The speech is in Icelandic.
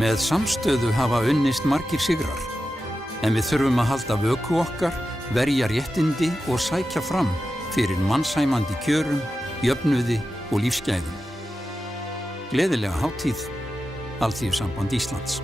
Með samstöðu hafa unnist margir sigrar, en við þurfum að halda vöku okkar, verja réttindi og sækja fram fyrir mannsæmandi kjörum, jöfnuði og lífsgæðum. Gleðilega hátíð, Alþýðusamband Íslands.